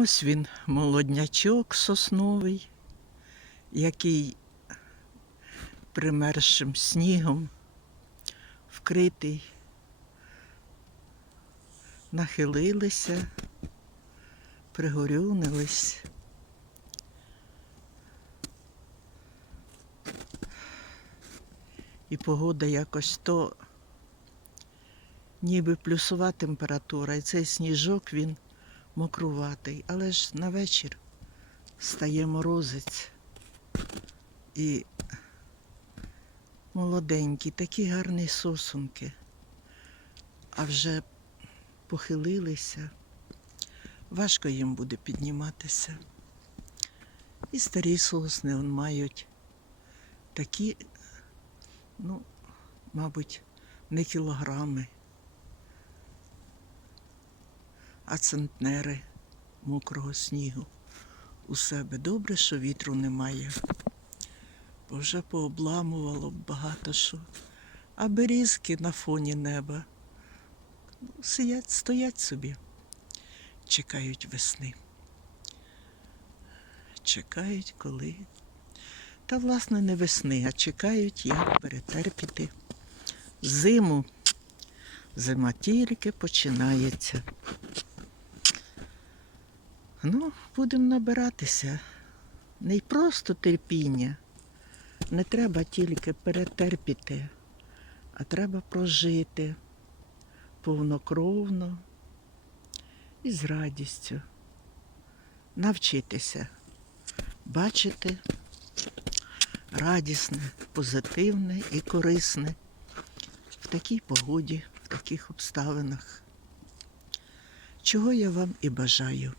Ось він, молоднячок сосновий, який примерзшим снігом вкритий. Нахилилися, пригорюнились. І погода якось то ніби плюсова температура, і цей сніжок він мокруватий. Але ж на вечір стає морозець. І молоденькі, такі гарні сосунки, а вже похилилися. Важко їм буде підніматися. І старі сосни он мають такі, ну, мабуть, не кілограми, а центнери мокрого снігу у себе. Добре, що вітру немає, бо вже пообламувало багато що. А берізки на фоні неба ну, стоять собі, чекають весни. Чекають, коли. Та, власне, не весни, а чекають, як перетерпіти зиму. Зима тільки починається. Ну, будемо набиратися. Не просто терпіння. Не треба тільки перетерпіти, а треба прожити повнокровно і з радістю. Навчитися бачити радісне, позитивне і корисне в такій погоді, в таких обставинах. Чого я вам і бажаю.